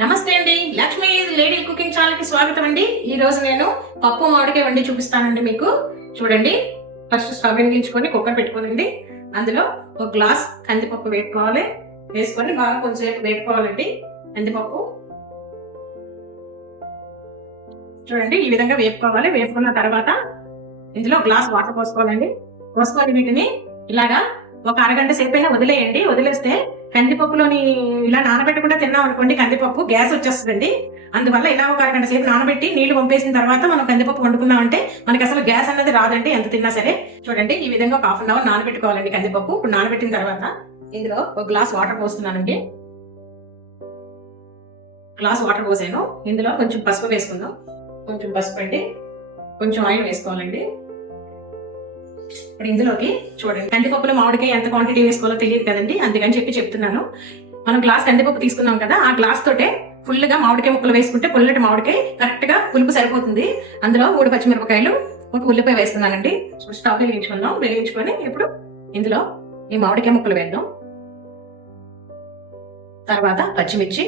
నమస్తే అండి, Lakshmi lady cooking channel కి స్వాగతం అండి. ఈ రోజు నేను పప్పు మామిడికాయ వండి చూపిస్తానండి మీకు. చూడండి, ఫస్ట్ స్టవ్ వెలిగించుకొని కుక్కర్ పెట్టుకోనండి. అందులో ఒక గ్లాస్ కందిపప్పు వేసుకోవాలి. వేసుకొని బాగా కొంచెం వేపుకోవాలండి. కందిపప్పు చూడండి ఈ విధంగా వేపుకోవాలి. వేసుకున్న తర్వాత ఇందులో గ్లాస్ వాటర్ పోసుకోవాలండి. పోసుకొని వీటిని ఇలాగా ఒక అరగంట సేపు అయినా వదిలేయండి. వదిలేస్తే కందిపప్పులోని ఇలా నానబెట్టకుండా తిన్నాం అనుకోండి, కందిపప్పు గ్యాస్ వచ్చేస్తుందండి. అందువల్ల ఇలా ఒక అరగంట సేపు నానబెట్టి నీళ్లు పంపేసిన తర్వాత మనం కందిపప్పు వండుకున్నామంటే మనకి అసలు గ్యాస్ అనేది రాదండి, ఎంత తిన్నా సరే. చూడండి ఈ విధంగా ఒక హాఫ్ అన్ అవర్ నానబెట్టుకోవాలండి కందిపప్పు. ఇప్పుడు నానబెట్టిన తర్వాత ఇందులో ఒక గ్లాస్ వాటర్ పోస్తున్నానండి. గ్లాస్ వాటర్ పోసాను. ఇందులో కొంచెం పసుపు వేసుకుందాం. కొంచెం పసుపు అండి, కొంచెం ఆయిల్ వేసుకోవాలండి. ఇప్పుడు ఇందులోకి చూడండి, కందిపప్పులో మామిడికాయ ఎంత క్వాంటిటీ వేసుకోవాలో తెలియదు కదండి, అందుకని చెప్తున్నాను. మనం గ్లాస్ కందిపప్పు తీసుకున్నాం కదా, ఆ గ్లాస్ తోటే ఫుల్ గా మామిడికాయ ముక్కలు వేసుకుంటే పుల్లటి మామిడికాయ కరెక్ట్ గా పులుపు సరిపోతుంది. అందులో 3 పచ్చిమిరపకాయలు, ఒక ఉల్లిపాయ వేస్తున్నానండి. స్టవ్ వెలిగించుకుందాం. వెలిగించుకొని ఇప్పుడు ఇందులో ఈ మామిడికాయ ముక్కలు వేద్దాం. తర్వాత పచ్చిమిర్చి,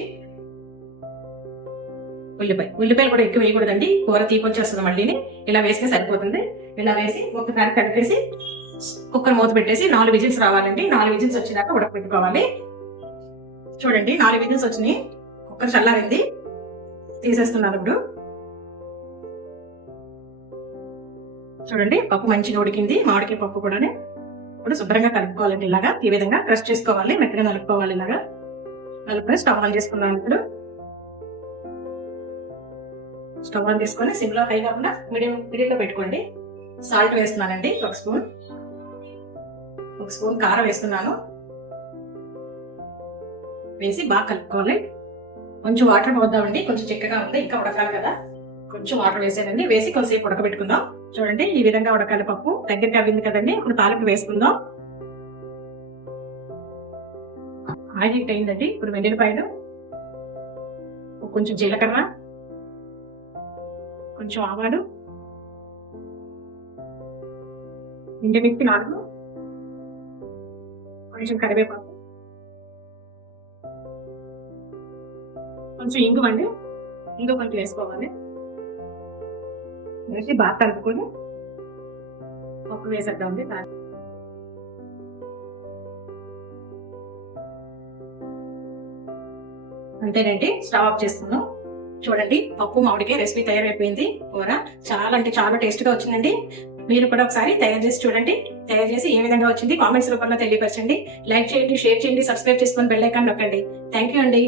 ఉల్లిపాయలు కూడా ఎక్కువ వేయకూడదండి, కూర తీపొచ్చేస్తుంది. మళ్ళీని ఇలా వేస్తే సరిపోతుంది. ఇలా వేసి ఒకసారి కలిపేసి కుక్కర్ మూత పెట్టేసి 4 విజిల్స్ రావాలండి. 4 విజిల్స్ వచ్చినాక ఉడకపెట్టుకోవాలి. చూడండి 4 విజిల్స్ వచ్చినాయి. కుక్కర్ చల్లారింది, తీసేస్తున్నాను. ఇప్పుడు చూడండి పప్పు మంచిగా ఉడికింది. మామిడికాయ పప్పు కూడా ఇప్పుడు శుభ్రంగా కలుపుకోవాలండి. ఇలాగా ఈ విధంగా క్రష్ చేసుకోవాలి, మెత్తగా కలుపుకోవాలి. ఇలాగా కలుపుకొని స్టవ్ ఆన్ చేసుకున్నాను. ఇప్పుడు స్టవ్ ఆన్ చేసుకొని సిమ్లో హై కాకుండా మీడియంలో పెట్టుకోండి. సాల్ట్ వేస్తున్నానండి, ఒక స్పూన్ కారం వేస్తున్నాను. వేసి బాగా కలుపుకోవాలి. కొంచెం వాటర్ పోద్దామండి, కొంచెం చిక్కగా ఉంది, ఇంకా ఉడకాలి కదా. కొంచెం వాటర్ వేసానండి. వేసి కొంచెంసేపు ఉడకబెట్టుకుందాం. చూడండి ఈ విధంగా ఉడకాలి. పప్పు దగ్గరికి అవ్వింది కదండి. ఇప్పుడు తాలింపు వేసుకుందాం. ఆయిల్ హీట్ అయిందండి. ఇప్పుడు వెల్లుల్లిపాయలు, కొంచెం జీలకర్ర, కొంచెం ఆవాలు, ఎండుమిర్చి 4, కొంచెం కరివేపాకు, కొంచెం ఇంగు అండి. ఇంగు కొంచెం వేసుకోవాలి. వేసి బాగా కలుపుకొని పప్పు వేసేద్దామండి. అంతేనండి, స్టవ్ ఆఫ్ చేస్తున్నాం. చూడండి పప్పు మామిడికాయ రెసిపీ తయారైపోయింది. కూర చాలా అంటే చాలా టేస్ట్ గా వచ్చిందండి. మీరు కూడా ఒకసారి తయారు చేసి చూడండి. తయారు చేసి ఏ విధంగా వచ్చింది కామెంట్స్ రూపంలో తెలియపరచండి. లైక్ చేయండి, షేర్ చేయండి, సబ్స్క్రైబ్ చేసుకొని బెల్ ఐకాన్ నొక్కండి. థ్యాంక్ యూ అండి.